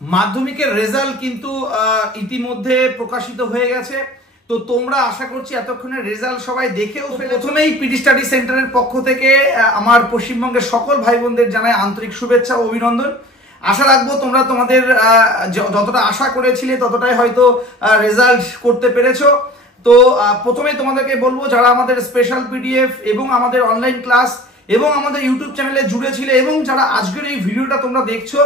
মাধ্যমিকের রেজাল্ট কিন্তু ইতিমধ্যে প্রকাশিত হয়ে গেছে। তো তোমরা আশা করছি এতক্ষণে রেজাল্ট সবাই দেখেও ফেলে। প্রথমেই পিটি স্টাডি সেন্টারের পক্ষ থেকে আমার পশ্চিমবঙ্গের সকল ভাই বোনদের জানাই আন্তরিক শুভেচ্ছা ও অভিনন্দন। আশা রাখবো তোমরা তোমাদের যতটা আশা করেছিলে ততটাই হয়তো রেজাল্ট করতে পেরেছো। তো প্রথমে তোমাদেরকে বলবো, যারা আমাদের স্পেশাল পিডিএফ এবং আমাদের অনলাইন ক্লাস এবং আমাদের ইউটিউব চ্যানেলে জুড়ে ছিলে এবং যারা আজকের এই ভিডিওটা তোমরা দেখছো,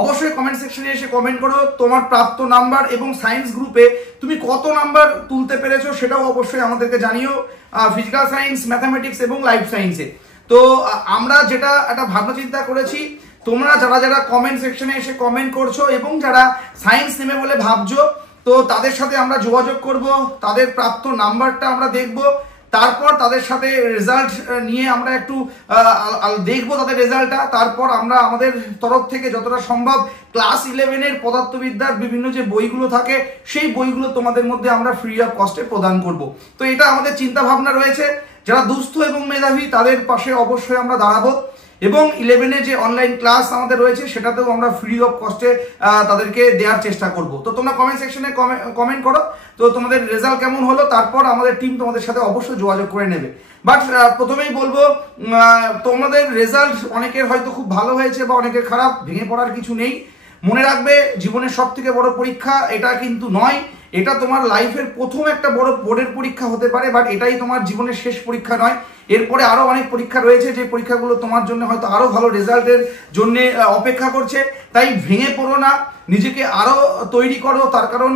অবশ্যই কমেন্ট সেকশনে এসে কমেন্ট করো তোমার প্রাপ্ত নাম্বার এবং সায়েন্স গ্রুপে তুমি কত নাম্বার তুলতে পেরেছো সেটাও অবশ্যই আমাদেরকে জানিও, ফিজিক্যাল সায়েন্স, ম্যাথামেটিক্স এবং লাইফ সায়েন্সে। তো আমরা যেটা একটা ভাবনা চিন্তা করেছি, তোমরা যারা যারা কমেন্ট সেকশনে এসে কমেন্ট করছো এবং যারা সায়েন্স নেবে বলে ভাবছো, তো তাদের সাথে আমরা যোগাযোগ করব, তাদের প্রাপ্ত নাম্বারটা আমরা দেখব, তারপর তাদের সাথে রেজাল্ট নিয়ে আমরা একটু দেখবো তাদের রেজাল্টটা। তারপর আমরা আমাদের তরফ থেকে যতটা সম্ভব ক্লাস 11-এর পদার্থবিদ্যার বিভিন্ন যে বইগুলো থাকে সেই বইগুলো তোমাদের মধ্যে আমরা ফ্রি অফ কস্টে প্রদান করব। তো এটা আমাদের চিন্তা ভাবনা রয়েছে। যারা দুস্থ এবং মেধাবী তাদের পাশে অবশ্যই আমরা দাঁড়াবো এবং 11-এ যে অনলাইন ক্লাস আমাদের রয়েছে সেটাতেও আমরা ফ্রি অফ কস্টে তাদেরকে দেওয়ার চেষ্টা করব। তো তোমরা কমেন্ট সেকশনে কমেন্ট করো তো তোমাদের রেজাল্ট কেমন হলো, তারপর আমাদের টিম তোমাদের সাথে অবশ্যই যোগাযোগ করে নেবে। বাট প্রথমেই বলবো, তোমাদের রেজাল্ট অনেকের হয়তো খুব ভালো হয়েছে বা অনেকের খারাপ, ভেঙে পড়ার কিছু নেই। মনে রাখবে, জীবনের সব থেকে বড় পরীক্ষা এটা কিন্তু নয়, এটা তোমার লাইফের প্রথম একটা বড় বোর্ডের পরীক্ষা হতে পারে, বাট এটাই তোমার জীবনের শেষ পরীক্ষা নয়। এরপরে আরো অনেক পরীক্ষা রয়েছে, যে পরীক্ষাগুলো তোমার জন্য হয়তো আরো ভালো রেজাল্টের জন্য অপেক্ষা করছে। তাই ভেঙে পড়ো না, নিজেকে আরো তৈরি করো, তার কারণ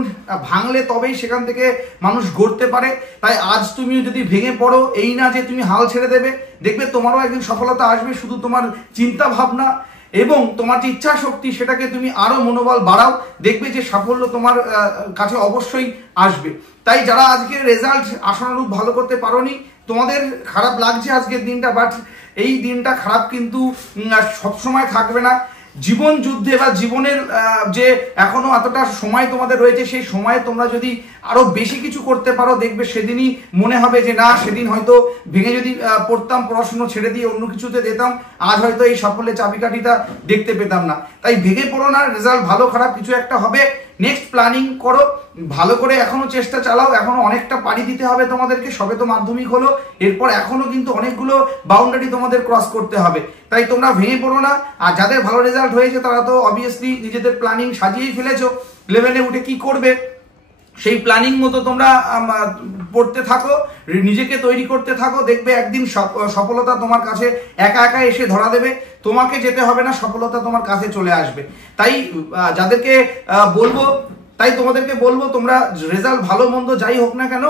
ভাঙলে তবেই সেখান থেকে মানুষ গড়তে পারে। তাই আজ তুমি যদি ভেঙে পড়ো, এই না যে তুমি হাল ছেড়ে দেবে, দেখবে তোমারও একদিন সফলতা আসবে। শুধু তোমার চিন্তা ভাবনা এবং তোমার যে ইচ্ছা শক্তি সেটাকে তুমি আরো মনোবল বাড়াও, দেখবে যে সাফল্য তোমার কাছে অবশ্যই আসবে। তাই যারা আজকে রেজাল্ট আশানুরূপ ভালো করতে পারোনি, তোমাদের খারাপ লাগছে আজকের দিনটা, বাট এই দিনটা খারাপ কিন্তু সবসময় থাকবে না। জীবন যুদ্ধে বা জীবনের যে এখনো এতটা সময় তোমাদের রয়েছে, সেই সময়ে তোমরা যদি আরো বেশি কিছু করতে পারো, দেখবে সেদিনই মনে হবে যে না, সেদিন হয়তো ভেঙে যদি পড়তাম, পড়াশুনো ছেড়ে দিয়ে অন্য কিছুতে যেতাম, আজ হয়তো এই সাফল্যের চাবিকাঠিটা দেখতে পেতাম না। তাই ভেঙে পড়ো না, রেজাল্ট ভালো খারাপ কিছু একটা হবে। নেক্সট প্ল্যানিং করো, ভালো করে এখনো চেষ্টা চালাও, এখনো অনেকটা পাড়ি দিতে হবে তোমাদেরকে। সবে তো মাধ্যমিক হলো, এরপর এখনো কিন্তু অনেকগুলো বাউন্ডারি তোমাদের ক্রস করতে হবে। তাই তোমরা ভেঙে পড়ো না। আর যাদের ভালো রেজাল্ট হয়েছে তারা তো অবভিয়াসলি নিজেদের প্ল্যানিং সাজিয়েই ফেলেছো, 11-এ উঠে কি করবে সেই প্ল্যানিং মতো তোমরা পড়তে থাকো, নিজেকে তৈরি করতে থাকো। দেখবে একদিন সফলতা তোমার কাছে একা একা এসে ধরা দেবে, তোমাকে যেতে হবে না, সফলতা তোমার কাছে চলে আসবে। তাই যাদেরকে বলবো, তাই তোমাদেরকে বলবো, তোমরা রেজাল্ট ভালো মন্দ যাই হোক না কেন,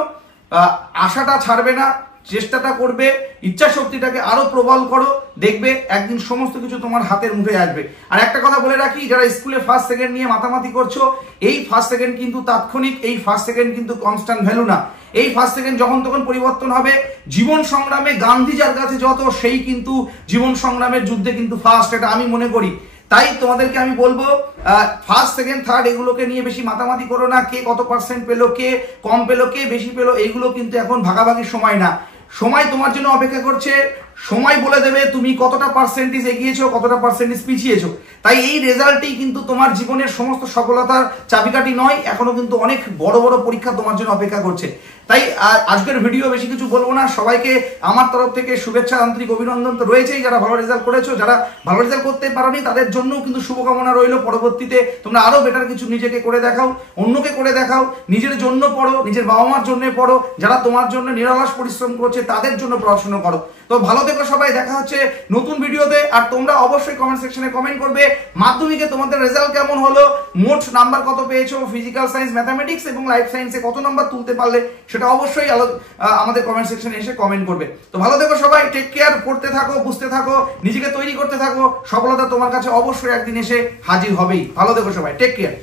আশাটা ছাড়বে না, চেষ্টাটা করবে, ইচ্ছা শক্তিটাকে আরো প্রবল করো, দেখবে একদিন সমস্ত কিছু তোমার হাতের মুঠোয় আসবে। আর একটা কথা বলে রাখি, যারা স্কুলে ফার্স্ট সেকেন্ড নিয়ে মাতামাতি করছো, এই ফার্স্ট সেকেন্ড কিন্তু তাৎক্ষণিক, এই ফার্স্ট সেকেন্ড কিন্তু কনস্ট্যান্ট ভ্যালু না। এই ফার্স্ট সেকেন্ড যখন তখন পরিবর্তন হবে। জীবন সংগ্রামে গান্ধী যার কাছে যত, সেই কিন্তু জীবন সংগ্রামের যুদ্ধে কিন্তু ফার্স্ট, এটা আমি মনে করি। তাই তোমাদেরকে আমি বলবো, ফার্স্ট সেকেন্ড থার্ড এগুলোকে নিয়ে বেশি মাতামাতি করো না। কে কত পার্সেন্ট পেলো, কে কম পেলো, কে বেশি পেলো, এইগুলো কিন্তু এখন ভাগাভাগির সময় না। সময় তোমার জন্য অপেক্ষা করছে, সময় বলে দেবে তুমি কতটা পার্সেন্টেজ এগিয়েছো, কতটা পার্সেন্টেজ পিছিয়েছো। তাই এই রেজাল্টই কিন্তু তোমার জীবনের সমস্ত সফলতার চাবিকাঠি নয়, এখনো কিন্তু অনেক বড় বড় পরীক্ষা তোমার জন্য অপেক্ষা করছে। তাই আজকের ভিডিও বেশি কিছু বলবো না। সবাইকে আমার তরফ থেকে শুভেচ্ছা, আন্তরিক অভিনন্দন তো রয়েছেই। যারা ভালো রেজাল্ট করেছো, যারা ভালো রেজাল্ট করতে পারোনি, তাদের জন্যও কিন্তু শুভকামনা রইলো। পরবর্তীতে তোমরা আরো বেটার কিছু নিজেকে করে দেখাও, অন্যকে করে দেখাও, নিজের জন্য পড়ো, নিজের বাবা মার জন্য পড়ো, যারা তোমার জন্য নিরলস পরিশ্রম করছে তাদের জন্য পড়াশোনা করো। তো ভালো থেকো সবাই, দেখা হচ্ছে নতুন ভিডিওতে। আর তোমরা অবশ্যই কমেন্ট সেকশনে কমেন্ট করবে মাধ্যমিকে তোমাদের রেজাল্ট কেমন হলো, মোট নাম্বার কত পেয়েছো, ফিজিক্যাল সায়েন্স, ম্যাথামেটিক্স এবং লাইফ সায়েন্সে কত নাম্বার তুলতে পারলে, সেটা অবশ্যই আমাদের কমেন্ট সেকশনে এসে কমেন্ট করবে। তো ভালো থেকো সবাই, টেক কেয়ার, পড়তে থাকো, বুঝতে থাকো, নিজেকে তৈরি করতে থাকো। সফলতা তোমার কাছে অবশ্যই একদিন এসে হাজির হবেই। ভালো থেকো সবাই, টেক কেয়ার।